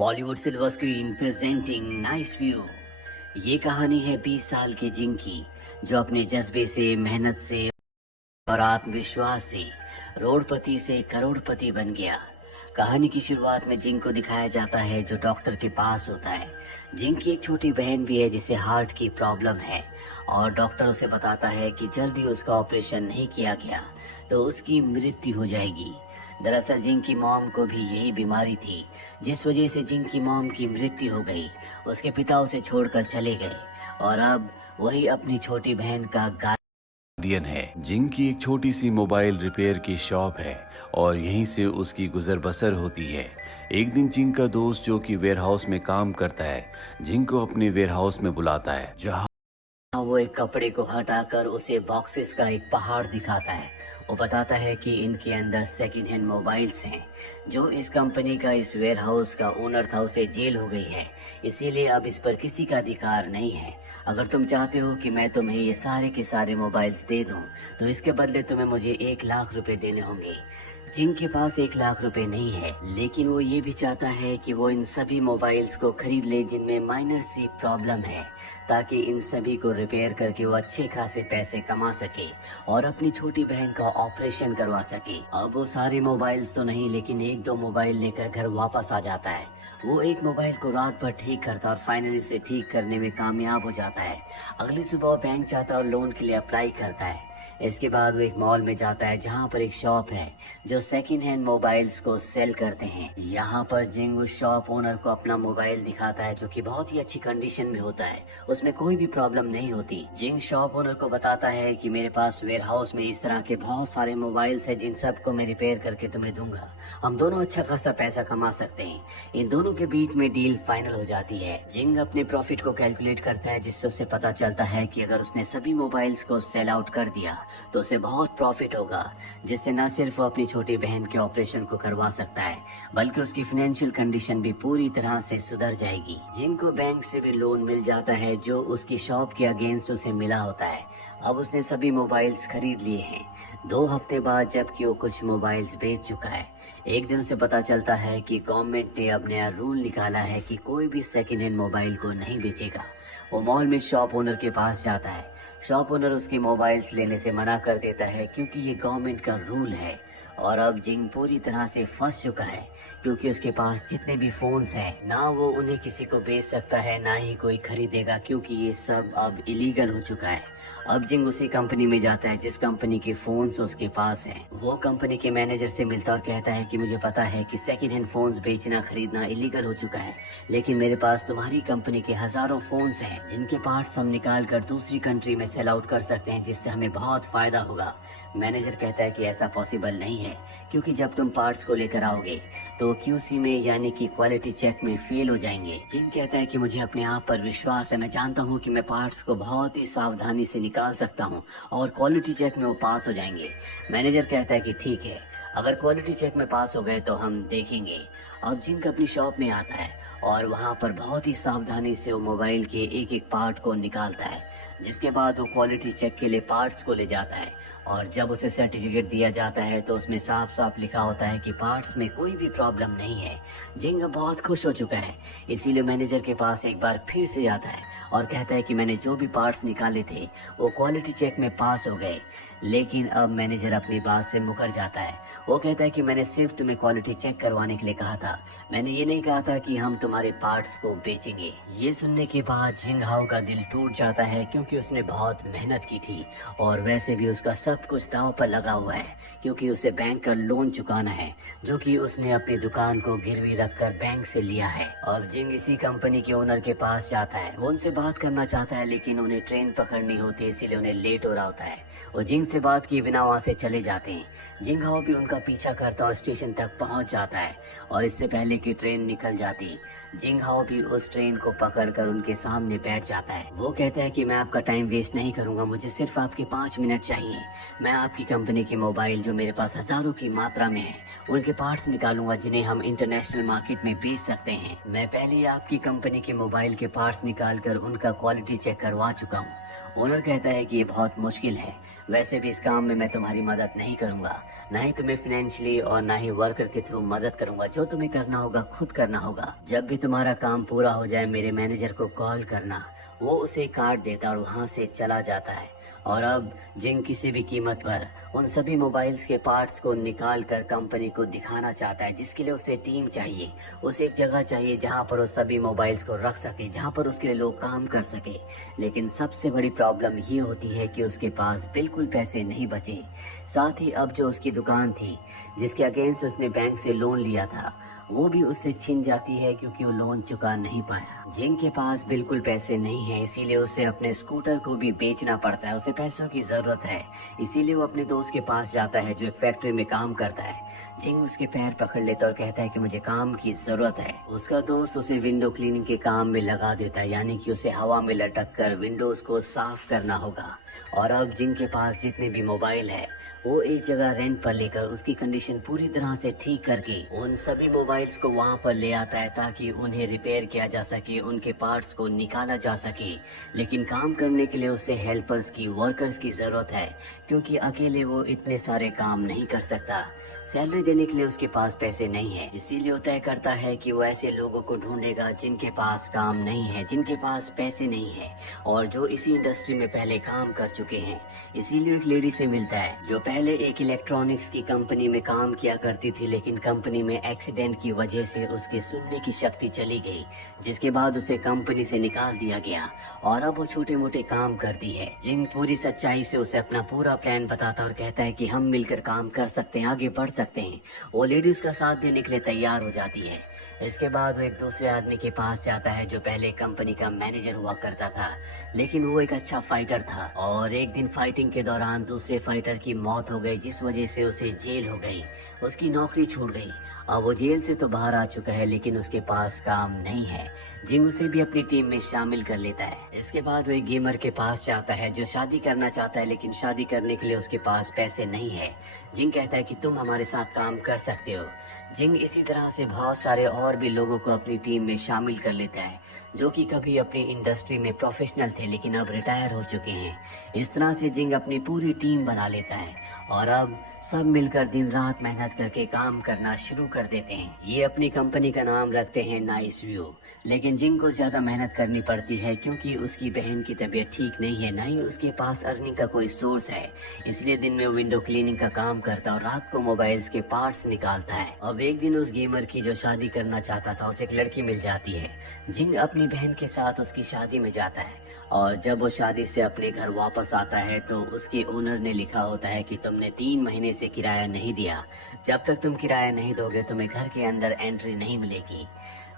Bollywood silver screen presenting nice view. ये कहानी है 20 साल के जिंग की, जो अपने जज्बे से, मेहनत से और आत्मविश्वास से रोडपति से करोड़पति बन गया। कहानी की शुरुआत में जिंग को दिखाया जाता है जो डॉक्टर के पास होता है। जिंग की एक छोटी बहन भी है जिसे हार्ट की प्रॉब्लम है और डॉक्टर उसे बताता है कि जल्दी उसका ऑपरेशन नहीं किया गया तो उसकी मृत्यु हो जाएगी। दरअसल जिंग की मॉम को भी यही बीमारी थी, जिस वजह से जिंग की मॉम की मृत्यु हो गई। उसके पिता उसे छोड़कर चले गए और अब वही अपनी छोटी बहन का गार्डियन है। जिंग की एक छोटी सी मोबाइल रिपेयर की शॉप है और यहीं से उसकी गुजर बसर होती है। एक दिन जिंग का दोस्त जो कि वेयरहाउस में काम करता है, जिंग को अपने वेयरहाउस में बुलाता है, जहां वो एक कपड़े को हटाकर उसे बॉक्सेस का एक पहाड़ दिखाता है। वो बताता है कि इनके अंदर सेकंड हैंड मोबाइल्स हैं। जो इस कंपनी का, इस वेयरहाउस का ओनर था, उसे जेल हो गई है, इसीलिए अब इस पर किसी का अधिकार नहीं है। अगर तुम चाहते हो कि मैं तुम्हें ये सारे के सारे मोबाइल्स दे दूं, तो इसके बदले तुम्हें मुझे 1 लाख रुपए देने होंगे। जिंग के पास 1 लाख रुपए नहीं है, लेकिन वो ये भी चाहता है कि वो इन सभी मोबाइल्स को खरीद ले जिनमें माइनर सी प्रॉब्लम है, ताकि इन सभी को रिपेयर करके वो अच्छे खासे पैसे कमा सके और अपनी छोटी बहन का ऑपरेशन करवा सके। अब वो सारे मोबाइल्स तो नहीं, लेकिन 1-2 मोबाइल लेकर घर वापस आ जाता है। वो एक मोबाइल को रात भर ठीक करता और फाइनली उसे ठीक करने में कामयाब हो जाता है। अगली सुबह वो बैंक जाता और लोन के लिए अप्लाई करता है। इसके बाद वो एक मॉल में जाता है जहाँ पर एक शॉप है जो सेकंड हैंड मोबाइल्स को सेल करते हैं। यहाँ पर जिंग उस शॉप ओनर को अपना मोबाइल दिखाता है जो कि बहुत ही अच्छी कंडीशन में होता है, उसमें कोई भी प्रॉब्लम नहीं होती। जिंग शॉप ओनर को बताता है कि मेरे पास वेयर हाउस में इस तरह के बहुत सारे मोबाइल्स हैं जिन सबको मैं रिपेयर करके तुम्हें दूंगा। हम दोनों अच्छा खासा पैसा कमा सकते हैं। इन दोनों के बीच में डील फाइनल हो जाती है। जिंग अपने प्रॉफिट को कैलकुलेट करता है, जिससे उसे पता चलता है कि अगर उसने सभी मोबाइल्स को सेल आउट कर दिया तो उसे बहुत प्रॉफिट होगा, जिससे न सिर्फ वो अपनी छोटी बहन के ऑपरेशन को करवा सकता है, बल्कि उसकी फाइनेंशियल कंडीशन भी पूरी तरह से सुधर जाएगी। जिंग को बैंक से भी लोन मिल जाता है जो उसकी शॉप के अगेंस्ट उसे मिला होता है। अब उसने सभी मोबाइल्स खरीद लिए हैं। 2 हफ्ते बाद जबकि वो कुछ मोबाइल्स बेच चुका है, एक दिन उसे पता चलता है कि गवर्नमेंट ने अब नया रूल निकाला है कि कोई भी सेकेंड हैंड मोबाइल को नहीं बेचेगा। वो मॉल में शॉप ओनर के पास जाता है। शॉप ओनर उसके मोबाइल्स लेने से मना कर देता है क्योंकि ये गवर्नमेंट का रूल है। और अब जिंग पूरी तरह से फंस चुका है, क्योंकि उसके पास जितने भी फोन्स हैं, ना वो उन्हें किसी को बेच सकता है, ना ही कोई खरीदेगा, क्योंकि ये सब अब इलीगल हो चुका है। अब जिंग उसी कंपनी में जाता है जिस कंपनी के फोन्स उसके पास हैं। वो कंपनी के मैनेजर से मिलता और कहता है कि मुझे पता है कि सेकंड हैंड फोन्स बेचना खरीदना इलीगल हो चुका है, लेकिन मेरे पास तुम्हारी कंपनी के हजारों फोन्स हैं जिनके पार्ट्स हम निकाल कर दूसरी कंट्री में सेल आउट कर सकते हैं, जिससे हमें बहुत फायदा होगा। मैनेजर कहता है कि ऐसा पॉसिबल नहीं है, क्योंकि जब तुम पार्ट्स को लेकर आओगे तो क्यूसी में यानी कि क्वालिटी चेक में फेल हो जाएंगे। जिंग कहता है कि मुझे अपने आप पर विश्वास है, मैं जानता हूँ कि मैं पार्ट्स को बहुत ही सावधानी से निकाल सकता हूँ और क्वालिटी चेक में वो पास हो जाएंगे। मैनेजर कहता है कि ठीक है, अगर क्वालिटी चेक में पास हो गए तो हम देखेंगे। अब जिंग अपनी शॉप में आता है और वहाँ पर बहुत ही सावधानी से वो मोबाइल के एक एक पार्ट को निकालता है, जिसके बाद वो क्वालिटी चेक के लिए पार्ट्स को ले जाता है। और जब उसे सर्टिफिकेट दिया जाता है तो उसमें साफ साफ लिखा होता है कि पार्ट्स में कोई भी प्रॉब्लम नहीं है। जिंग बहुत खुश हो चुका है, इसीलिए मैनेजर के पास एक बार फिर से जाता है और कहता है कि मैंने जो भी पार्ट्स निकाले थे वो क्वालिटी चेक में पास हो गए। लेकिन अब मैनेजर अपनी बात से मुकर जाता है। वो कहता है कि मैंने सिर्फ तुम्हें क्वालिटी चेक करवाने के लिए कहा था, मैंने ये नहीं कहा था कि हम तुम्हारे पार्ट्स को बेचेंगे। ये सुनने के बाद जिंग हाओ का दिल टूट जाता है, क्योंकि उसने बहुत मेहनत की थी और वैसे भी उसका सब कुछ दांव पर लगा हुआ है, क्योंकि उसे बैंक का लोन चुकाना है जो कि उसने अपनी दुकान को गिरवी रखकर बैंक से लिया है। अब जिंग इसी कंपनी के ओनर के पास जाता है। वो उनसे बात करना चाहता है, लेकिन उन्हें ट्रेन पकड़नी होती है, इसीलिए उन्हें लेट हो रहा होता है। वो जिंग से बात किए बिना वहाँ से चले जाते हैं। जिंग हाओ भी उनका पीछा करता और स्टेशन तक पहुँच जाता है, और इससे पहले कि ट्रेन निकल जाती जिंग हाओ भी उस ट्रेन को पकड़कर उनके सामने बैठ जाता है। वो कहता है कि मैं आपका टाइम वेस्ट नहीं करूंगा, मुझे सिर्फ आपके 5 मिनट चाहिए। मैं आपकी कंपनी के मोबाइल जो मेरे पास हजारों की मात्रा में है उनके पार्ट्स निकालूंगा, जिन्हें हम इंटरनेशनल मार्केट में बेच सकते हैं। मैं पहले ही आपकी कंपनी के मोबाइल के पार्ट्स निकाल कर उनका क्वालिटी चेक करवा चुका हूँ। ओनर कहता है कि ये बहुत मुश्किल है, वैसे भी इस काम में मैं तुम्हारी मदद नहीं करूंगा, ना ही तुम्हें फाइनेंशियली और ना ही वर्कर के थ्रू मदद करूंगा। जो तुम्हें करना होगा खुद करना होगा। जब भी तुम्हारा काम पूरा हो जाए मेरे मैनेजर को कॉल करना। वो उसे काट देता और वहाँ से चला जाता है। और अब जिंग किसी भी कीमत पर उन सभी मोबाइल्स के पार्ट्स को निकाल कर कंपनी को दिखाना चाहता है, जिसके लिए उसे टीम चाहिए। उसे एक जगह चाहिए जहां पर वो सभी मोबाइल्स को रख सके, जहां पर उसके लिए लोग काम कर सके। लेकिन सबसे बड़ी प्रॉब्लम ये होती है कि उसके पास बिल्कुल पैसे नहीं बचे। साथ ही अब जो उसकी दुकान थी जिसके अगेंस्ट उसने बैंक से लोन लिया था, वो भी उससे छिन जाती है क्योंकि वो लोन चुका नहीं पाया। जिंग के पास बिल्कुल पैसे नहीं है, इसीलिए उसे अपने स्कूटर को भी बेचना पड़ता है। उसे पैसों की जरूरत है, इसीलिए वो अपने दोस्त के पास जाता है जो एक फैक्ट्री में काम करता है। जिंग उसके पैर पकड़ लेता और कहता है कि मुझे काम की जरूरत है। उसका दोस्त उसे विंडो क्लीनिंग के काम में लगा देता है, यानी कि उसे हवा में लटक कर विंडोज को साफ करना होगा। और अब जिंग के पास जितने भी मोबाइल है वो एक जगह रेंट पर लेकर उसकी कंडीशन पूरी तरह से ठीक करके उन सभी मोबाइल्स को वहां पर ले आता है ताकि उन्हें रिपेयर किया जा सके, उनके पार्ट्स को निकाला जा सके। लेकिन काम करने के लिए उसे हेल्पर्स की, वर्कर्स की जरूरत है, क्योंकि अकेले वो इतने सारे काम नहीं कर सकता। सैलरी देने के लिए उसके पास पैसे नहीं है, इसीलिए वो तय करता है कि वो ऐसे लोगों को ढूंढेगा जिनके पास काम नहीं है, जिनके पास पैसे नहीं है और जो इसी इंडस्ट्री में पहले काम कर चुके हैं। इसीलिए एक लेडी से मिलता है जो पहले एक इलेक्ट्रॉनिक्स की कंपनी में काम किया करती थी, लेकिन कंपनी में एक्सीडेंट की वजह से उसके सुनने की शक्ति चली गई, जिसके बाद उसे कंपनी से निकाल दिया गया और अब वो छोटे मोटे काम करती है। जिंग पूरी सच्चाई से उसे अपना पूरा प्लान बताता और कहता है कि हम मिलकर काम कर सकते हैं, आगे बढ़ सकते हैं। वो लेडी उसका साथ देने के लिए तैयार हो जाती है। इसके बाद वो एक दूसरे आदमी के पास जाता है जो पहले कंपनी का मैनेजर हुआ करता था, लेकिन वो एक अच्छा फाइटर था और एक दिन फाइटिंग के दौरान दूसरे फाइटर की मौत हो गई, जिस वजह से उसे जेल हो गई, उसकी नौकरी छूट गई। अब वो जेल से तो बाहर आ चुका है लेकिन उसके पास काम नहीं है। जिंग उसे भी अपनी टीम में शामिल कर लेता है। इसके बाद वो एक गेमर के पास जाता है जो शादी करना चाहता है, लेकिन शादी करने के लिए उसके पास पैसे नहीं है। जिंग कहता है कि तुम हमारे साथ काम कर सकते हो। जिंग इसी तरह से बहुत सारे और भी लोगों को अपनी टीम में शामिल कर लेता है जो कि कभी अपनी इंडस्ट्री में प्रोफेशनल थे लेकिन अब रिटायर हो चुके हैं। इस तरह से जिंग अपनी पूरी टीम बना लेता है और अब सब मिलकर दिन रात मेहनत करके काम करना शुरू कर देते हैं। ये अपनी कंपनी का नाम रखते हैं नाइस व्यू। लेकिन जिंग को ज्यादा मेहनत करनी पड़ती है क्योंकि उसकी बहन की तबीयत ठीक नहीं है, ना ही उसके पास अर्निंग का कोई सोर्स है। इसलिए दिन में विंडो क्लीनिंग का काम करता और रात को मोबाइल्स के पार्ट्स निकालता है। अब एक दिन उस गेमर की जो शादी करना चाहता था उसे एक लड़की मिल जाती है। जिंग अपनी बहन के साथ उसकी शादी में जाता है और जब वो शादी से अपने घर वापस आता है तो उसके ओनर ने लिखा होता है कि तुमने 3 महीने से किराया नहीं दिया, जब तक तुम किराया नहीं दोगे तुम्हें घर के अंदर एंट्री नहीं मिलेगी।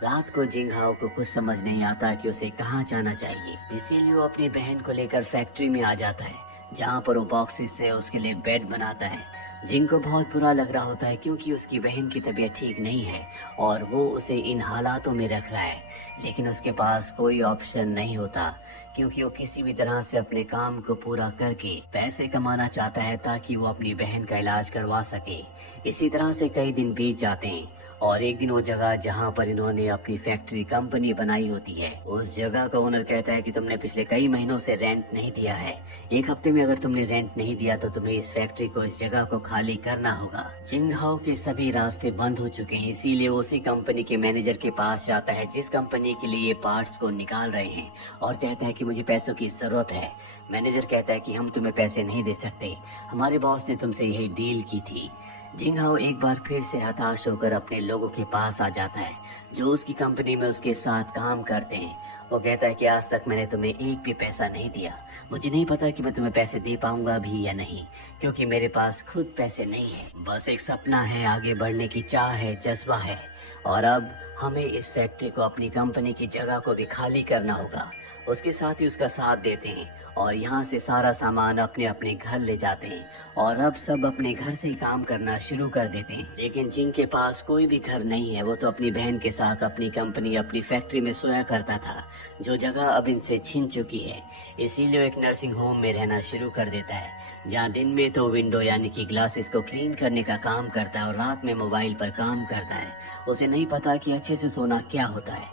रात को जिंगहाओ को कुछ समझ नहीं आता कि उसे कहाँ जाना चाहिए, इसीलिए वो अपनी बहन को लेकर फैक्ट्री में आ जाता है जहाँ पर वो बॉक्सेस से उसके लिए बेड बनाता है। जिंग को बहुत बुरा लग रहा होता है क्योंकि उसकी बहन की तबीयत ठीक नहीं है और वो उसे इन हालातों में रख रहा है, लेकिन उसके पास कोई ऑप्शन नहीं होता क्योंकि वो किसी भी तरह से अपने काम को पूरा करके पैसे कमाना चाहता है ताकि वो अपनी बहन का इलाज करवा सके। इसी तरह से कई दिन बीत जाते हैं और एक दिन वो जगह जहाँ पर इन्होंने अपनी फैक्ट्री कंपनी बनाई होती है, उस जगह का ओनर कहता है कि तुमने पिछले कई महीनों से रेंट नहीं दिया है। 1 हफ्ते में अगर तुमने रेंट नहीं दिया तो तुम्हें इस फैक्ट्री को, इस जगह को खाली करना होगा। जिंगहाओ के सभी रास्ते बंद हो चुके हैं, इसीलिए उसी कंपनी के मैनेजर के पास जाता है जिस कंपनी के लिए पार्ट्स को निकाल रहे हैं और कहता है कि मुझे पैसों की जरूरत है। मैनेजर कहता है कि हम तुम्हें पैसे नहीं दे सकते, हमारे बॉस ने तुमसे यही डील की थी। जिंगहाओ एक बार फिर से हताश होकर अपने लोगों के पास आ जाता है जो उसकी कंपनी में उसके साथ काम करते हैं। वो कहता है कि आज तक मैंने तुम्हें एक भी पैसा नहीं दिया, मुझे नहीं पता कि मैं तुम्हें पैसे दे पाऊंगा भी या नहीं, क्योंकि मेरे पास खुद पैसे नहीं है। बस एक सपना है, आगे बढ़ने की चाह है, जज्बा है और अब हमें इस फैक्ट्री को, अपनी कंपनी की जगह को भी खाली करना होगा। उसके साथ ही उसका साथ देते हैं और यहाँ से सारा सामान अपने अपने घर ले जाते हैं और अब सब अपने घर से ही काम करना शुरू कर देते हैं। लेकिन जिंग के पास कोई भी घर नहीं है, वो तो अपनी बहन के साथ अपनी कंपनी, अपनी फैक्ट्री में सोया करता था जो जगह अब इनसे छीन चुकी है। इसीलिए वो एक नर्सिंग होम में रहना शुरू कर देता है जहाँ दिन में तो विंडो यानी कि ग्लासेस को क्लीन करने का काम करता है और रात में मोबाइल पर काम करता है। उसे नहीं पता कि अच्छे से सोना क्या होता है।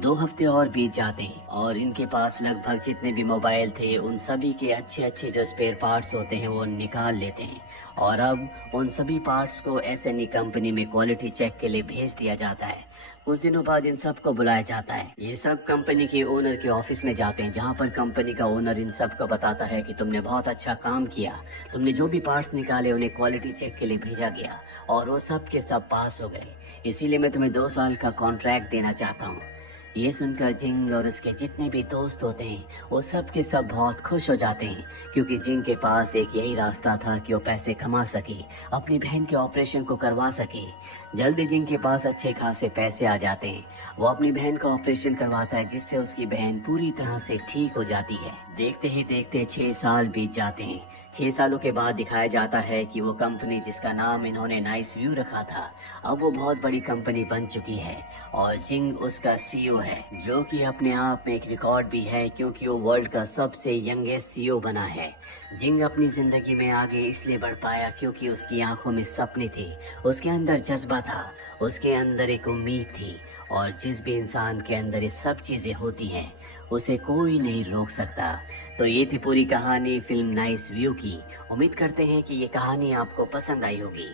2 हफ्ते और बीत जाते हैं और इनके पास लगभग जितने भी मोबाइल थे उन सभी के अच्छे अच्छे जो स्पेयर पार्ट्स होते हैं वो निकाल लेते हैं और अब उन सभी पार्ट्स को एसएनई कंपनी में क्वालिटी चेक के लिए भेज दिया जाता है। कुछ दिनों बाद इन सबको बुलाया जाता है। ये सब कंपनी के ओनर के ऑफिस में जाते हैं, जहाँ पर कंपनी का ओनर इन सब को बताता है कि तुमने बहुत अच्छा काम किया, तुमने जो भी पार्ट्स निकाले उन्हें क्वालिटी चेक के लिए भेजा गया और वो सब के सब पास हो गए, इसीलिए मैं तुम्हें 2 साल का कॉन्ट्रैक्ट देना चाहता हूँ। ये सुनकर जिंग और उसके जितने भी दोस्त होते हैं वो सब के सब बहुत खुश हो जाते हैं, क्योंकि जिंग के पास एक यही रास्ता था कि वो पैसे कमा सके, अपनी बहन के ऑपरेशन को करवा सके। जल्दी जिंग के पास अच्छे खासे पैसे आ जाते हैं। वो अपनी बहन का ऑपरेशन करवाता है, जिससे उसकी बहन पूरी तरह से ठीक हो जाती है। देखते ही देखते 6 साल बीत जाते हैं। 6 सालों के बाद दिखाया जाता है कि वो कंपनी जिसका नाम इन्होंने नाइस व्यू रखा था, अब वो बहुत बड़ी कंपनी बन चुकी है और जिंग उसका सीईओ है, जो कि अपने आप में एक रिकॉर्ड भी है, क्योंकि वो वर्ल्ड का सबसे यंगेस्ट सीईओ बना है। जिंग अपनी जिंदगी में आगे इसलिए बढ़ पाया क्योंकि उसकी आंखों में सपने थे, उसके अंदर जज्बा था, उसके अंदर एक उम्मीद थी, और जिस भी इंसान के अंदर ये सब चीजें होती हैं उसे कोई नहीं रोक सकता। तो ये थी पूरी कहानी फिल्म नाइस व्यू की। उम्मीद करते हैं कि ये कहानी आपको पसंद आई होगी।